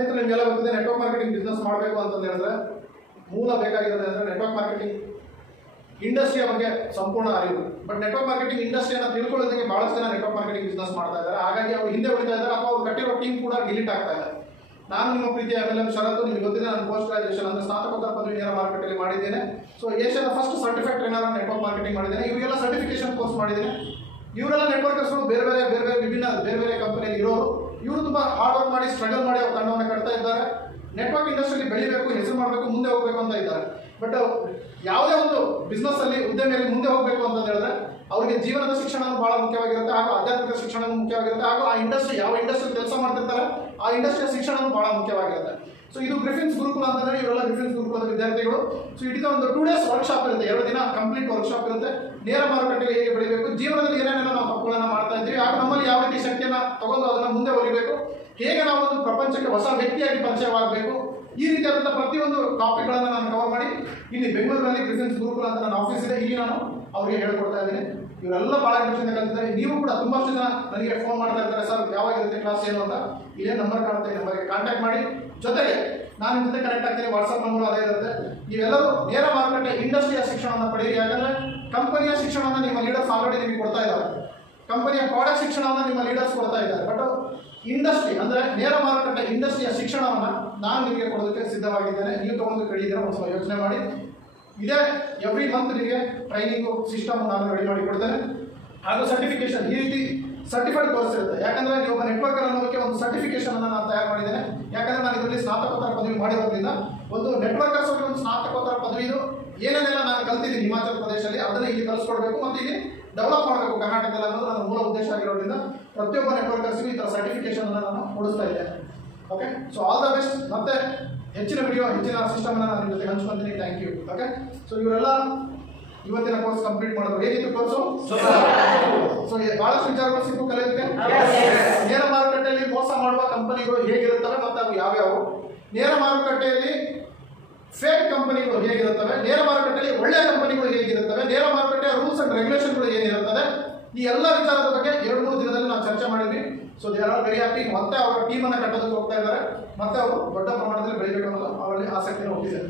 ಸ್ನೇಹಿತರೆ ನಿಮಗೆಲ್ಲ ಗೊತ್ತಿದೆ ನೆಟ್ವರ್ಕ್ ಮಾರ್ಕೆಟಿಂಗ್ ಬಿಸ್ನೆಸ್ ಮಾಡಬೇಕು ಅಂತ ಹೇಳಿದ್ರೆ ಮೂಲ ಬೇಕಾಗಿರೋದು ಅಂದರೆ ನೆಟ್ವರ್ಕ್ ಮಾರ್ಕೆಟಿಂಗ್ ಇಂಡಸ್ಟ್ರಿಯ ಬಗ್ಗೆ ಸಂಪೂರ್ಣ ಅರಿವು. ಬಟ್ ನೆಟ್ವರ್ಕ್ ಮಾರ್ಕೆಟಿಂಗ್ ಇಂಡಸ್ಟ್ರಿಯನ್ನು ತಿಳ್ಕೊಳ್ಳೋದಕ್ಕೆ ಬಹಳಷ್ಟು ಜನ ನೆಟ್ವರ್ಕ್ ಮಾರ್ಕೆಟಿಂಗ್ ಬಿಸ್ನೆಸ್ ಮಾಡ್ತಾ ಇದ್ದಾರೆ. ಹಾಗಾಗಿ ಅವರು ಹಿಂದೆ ಉಳಿತಾ ಇದ್ದಾರೆ ಅಥವಾ ಅವ್ರು ಕಟ್ಟಿರೋ ಟೀಮ್ ಕೂಡ ಡಿಲೀಟ್ ಆಗ್ತಾ ಇದೆ. ನಾನು ನಿಮ್ಮ ಪ್ರೀತಿಯ MLM ಶರತ್, ನಿಮಗೆ ಗೊತ್ತಿದೆ ನಾನು ಪೋಸ್ಟ್ ಗ್ರಾಜುಯೇಷನ್ ಅಂದರೆ ಸ್ನಾತಕೋತ್ತರ ಪದವಿ ನೇರ ಮಾರುಕಟ್ಟೆಯಲ್ಲಿ ಮಾಡಿದ್ದೇನೆ. ಸೊ ಏಷ್ಯಾದ first certified trainer network marketing ಮಾಡಿದ್ದೇನೆ. ಇವರಿಗೆಲ್ಲ ಸರ್ಟಿಫಿಕೇಶನ್ ಕೋರ್ಸ್ ಮಾಡಿದ್ದೇನೆ. ಇವರೆಲ್ಲ ನೆಟ್ವರ್ಕರ್ಸ್ಗಳು ಬೇರೆ ಬೇರೆ ಕಂಪನಿಯಲ್ಲಿ ಇರೋರು. ಇವರು ತುಂಬಾ ಹಾರ್ಡ್ ವರ್ಕ್ ಮಾಡಿ ಸ್ಟ್ರಗಲ್ ಮಾಡಿ ಅವ್ರ ತಂಡವನ್ನು ಕಟ್ತಾ ಇದ್ದಾರೆ. ನೆಟ್ವರ್ಕ್ ಇಂಡಸ್ಟ್ರಿಯಲ್ಲಿ ಬೆಳಿಬೇಕು, ಹೆಸರು ಮಾಡಬೇಕು, ಮುಂದೆ ಹೋಗಬೇಕು ಅಂತ ಇದ್ದಾರೆ. ಬಟ್ ಯಾವುದೇ ಒಂದು ಬಿಸ್ನೆಸ್ ಅಲ್ಲಿ ಉದ್ಯಮಿಯಲ್ಲಿ ಮುಂದೆ ಹೋಗಬೇಕು ಅಂತ ಹೇಳಿದ್ರೆ ಅವರಿಗೆ ಜೀವನದ ಶಿಕ್ಷಣ ಬಹಳ ಮುಖ್ಯವಾಗಿರುತ್ತೆ, ಹಾಗೂ ಆಧ್ಯಾತ್ಮಿಕ ಶಿಕ್ಷಣ ಮುಖ್ಯವಾಗಿರುತ್ತೆ, ಹಾಗೂ ಆ ಇಂಡಸ್ಟ್ರಿ ಯಾವ ಇಂಡಸ್ಟ್ರಿ ಕೆಲಸ ಮಾಡ್ತಿರ್ತಾರೆ ಆ ಇಂಡಸ್ಟ್ರಿಯ ಶಿಕ್ಷಣ ಬಹಳ ಮುಖ್ಯವಾಗಿರುತ್ತೆ. ಸೊ ಇದು ಗ್ರಿಫಿನ್ಸ್ ಗುರುಕುಲ ಅಂತಂದ್ರೆ ಇವರೆಲ್ಲ ಗ್ರಿಫಿನ್ಸ್ ಗುರುಕುಲದ ವಿದ್ಯಾರ್ಥಿಗಳು. ಸೊ ಇಡೀ ಒಂದು 2 days ವರ್ಕ್ಶಾಪ್ ಇರುತ್ತೆ, 2 ದಿನ ಕಂಪ್ಲೀಟ್ ವರ್ಕ್ಶಾಪ್ ಇರುತ್ತೆ. ನೇರ ಮಾರುಕಟ್ಟೆಗೆ ಹೇಗೆ ಬೆಳಿಬೇಕು, ಜೀವನದಲ್ಲಿ ಏನೇನೆಲ್ಲ ನಾವು ತಪ್ಪುಗಳನ್ನ ಮಾಡ್ತಾ ಇದ್ದೀವಿ, ಹಾಗೂ ನಮ್ಮಲ್ಲಿ ಯಾವ ರೀತಿ ಶಕ್ತಿಯನ್ನ ತಗೊಂಡು ಅದನ್ನ ಮುಂದೆ ಹೊರಿಬೇಕು, ಹೇಗೆ ನಾವು ಒಂದು ಪ್ರಪಂಚಕ್ಕೆ ಹೊಸ ವ್ಯಕ್ತಿಯಾಗಿ ಪರಿಚಯವಾಗಬೇಕು, ಈ ರೀತಿಯಾದಂತಹ ಪ್ರತಿಯೊಂದು ಟಾಪಿಕ್ಗಳನ್ನ ನಾನು ಕವರ್ ಮಾಡಿ ಇಲ್ಲಿ ಬೆಂಗಳೂರಿನಲ್ಲಿ ಗ್ರಿಫಿನ್ಸ್ ಗುರುಕುಲ ಅಂತ ನನ್ನ ಆಫೀಸ್ ಇದೆ, ಇಲ್ಲಿ ನಾನು ಅವರಿಗೆ ಹೇಳ್ಕೊಡ್ತಾ ಇದ್ದೀನಿ. ಇವರೆಲ್ಲ ಬಹಳ ಇಂಟ್ರೆಸ್ಟಿಂದ ಕಲಿತಿದ್ದಾರೆ. ನೀವು ಕೂಡ ತುಂಬಷ್ಟು ಜನ ನನಗೆ ಫೋನ್ ಮಾಡ್ತಾ ಇರ್ತಾರೆ, ಸರ್ ಯಾವಾಗಿರುತ್ತೆ ಕ್ಲಾಸ್ ಏನು ಅಂತ. ಇಲ್ಲೇ ನಂಬರ್ ಕಾಣುತ್ತೆ, ನಂಬರ್ಗೆ ಕಾಂಟ್ಯಾಕ್ಟ್ ಮಾಡಿ. ಜೊತೆಗೆ ನಾನು ನಿಮ್ಮ ಜೊತೆ ಕನೆಕ್ಟ್ ಆಗ್ತೀನಿ, ವಾಟ್ಸಪ್ ನಂಬರ್ ಅದೇ ಇರುತ್ತೆ. ನೀವೆಲ್ಲರೂ ನೇರ ಮಾರುಕಟ್ಟೆ ಇಂಡಸ್ಟ್ರಿಯ ಶಿಕ್ಷಣವನ್ನು ಪಡೆಯಿರಿ. ಯಾಕಂದ್ರೆ ಕಂಪನಿಯ ಶಿಕ್ಷಣವನ್ನು ನಿಮ್ಮ ಲೀಡರ್ಸ್ ಆಲ್ರೆಡಿ ನಿಮಗೆ ಕೊಡ್ತಾ ಇದ್ದಾರೆ, ಕಂಪನಿಯ ಪ್ರಾಡಕ್ಟ್ ಶಿಕ್ಷಣವನ್ನು ನಿಮ್ಮ ಲೀಡರ್ಸ್ ಕೊಡ್ತಾ ಇದ್ದಾರೆ. ಬಟ್ ಇಂಡಸ್ಟ್ರಿ ಅಂದ್ರೆ ನೇರ ಮಾರುಕಟ್ಟೆ ಇಂಡಸ್ಟ್ರಿಯ ಶಿಕ್ಷಣವನ್ನು ನಾನು ನಿಮಗೆ ಕೊಡೋದಕ್ಕೆ ಸಿದ್ಧವಾಗಿದ್ದೇನೆ. ನೀವು ತಗೊಂಡು ಕಳಿದ್ದೀರಾ, ಒಂದ್ಸಲ ಯೋಚನೆ ಮಾಡಿ. ಇದೇ ಎವ್ರಿ ಮಂತ್ ನಿಮಗೆ ಟ್ರೈನಿಂಗು ಸಿಸ್ಟಮ್ ನಾನು ರೆಡಿ ಮಾಡಿ ಕೊಡ್ತೇನೆ, ಹಾಗೂ ಸರ್ಟಿಫಿಕೇಶನ್ ಈ ರೀತಿ ಸರ್ಟಿಫೈಡ್ ಕೋರ್ಸ್ ಇರುತ್ತೆ. ಯಾಕಂದ್ರೆ ನೀವು ಒಬ್ಬ ನೆಟ್ವರ್ಕರ್ ಅನ್ನೋದಕ್ಕೆ ಒಂದು ಸರ್ಟಿಫಿಕೇಶನ್ ಅನ್ನು ನಾನು ತಯಾರು ಮಾಡಿದ್ದೇನೆ. ಯಾಕಂದ್ರೆ ನಾನು ಇದರಲ್ಲಿ ಸ್ನಾತಕೋತ್ತರ ಪದವಿ ಮಾಡಿರೋದ್ರಿಂದ ಒಂದು ನೆಟ್ವರ್ಕರ್ಸ್ ಒಂದು ಸ್ನಾತಕೋತ್ತರ ಪದವಿದು ಏನೇನೆಲ್ಲ ನಾನು ಕಲ್ತಿದ್ದೀನಿ ಹಿಮಾಚಲ ಪ್ರದೇಶದಲ್ಲಿ ಅದನ್ನ ಇಲ್ಲಿ ಕಲಿಸ್ಕೊಡ್ಬೇಕು ಮತ್ತು ಇಲ್ಲಿ ಡೆವಲಪ್ ಮಾಡಬೇಕು ಕರ್ನಾಟಕದಲ್ಲಿ ಅನ್ನೋದು ನನ್ನ ಮೂಲ ಉದ್ದೇಶ ಆಗಿರೋದ್ರಿಂದ ಪ್ರತಿಯೊಬ್ಬ ನೆಟ್ವರ್ಕರ್ಸ್ಗೂ ಈ ಥರ ಸರ್ಟಿಫಿಕೇಶನ್ ಅನ್ನು ನಾನು ಕೊಡಿಸ್ತಾ ಇದ್ದೇನೆ. Okay, so all the best. ಮತ್ತೆ ಹೆಚ್ಚಿನ ವಿಡಿಯೋ, ಹೆಚ್ಚಿನ ಸಿಸ್ಟಮ್ ಅನ್ನು ನಾನು ನಿಮ್ಮ ಜೊತೆ ಹಂಚ್ಕೊಳ್ತೀನಿ. Thank you. ಓಕೆ, ಸೊ ಇವರೆಲ್ಲ ಇವತ್ತಿನ ಕೋರ್ಸ್ ಕಂಪ್ಲೀಟ್ ಮಾಡೋದು ಹೇಗಿತ್ತು ಕೋರ್ಸು? ಸೊ ಬಹಳಷ್ಟು ವಿಚಾರಗಳು ಸಿಕ್ಕು ಕಲಿಯೋದಕ್ಕೆ. ನೇರ ಮಾರುಕಟ್ಟೆಯಲ್ಲಿ ಮೋಸ ಮಾಡುವ ಕಂಪನಿಗಳು ಹೇಗಿರುತ್ತವೆ ಮತ್ತು ಅವು ಯಾವ್ಯಾವು, ನೇರ ಮಾರುಕಟ್ಟೆಯಲ್ಲಿ ಫೇಕ್ ಕಂಪನಿಗಳು ಹೇಗಿರುತ್ತವೆ, ನೇರ ಮಾರುಕಟ್ಟೆಯಲ್ಲಿ ಒಳ್ಳೆಯ ಕಂಪನಿಗಳು ಹೇಗಿರುತ್ತವೆ, ನೇರ ಮಾರುಕಟ್ಟೆಯ ರೂಲ್ಸ್ ಅಂಡ್ ರೆಗ್ಯುಲೇಷನ್ಗಳು ಏನಿರುತ್ತದೆ, ಈ ಎಲ್ಲ ವಿಚಾರದ ಬಗ್ಗೆ 2-3 ದಿನದಲ್ಲಿ ನಾವು ಚರ್ಚೆ ಮಾಡಿದ್ವಿ. So they are very happy. ಮತ್ತೆ ಅವರ ಟೀಮ್ ಅನ್ನು ಕಟ್ಟೋದಕ್ಕೆ ಹೋಗ್ತಾ ಇದ್ದಾರೆ, ಮತ್ತೆ ಅವರು ದೊಡ್ಡ ಪ್ರಮಾಣದಲ್ಲಿ ಬೆಳಿಬೇಕು ಅನ್ನೋದು ಅವರಲ್ಲಿ ಆಸಕ್ತಿಯನ್ನು ಹೊಂದಿದ್ದಾರೆ.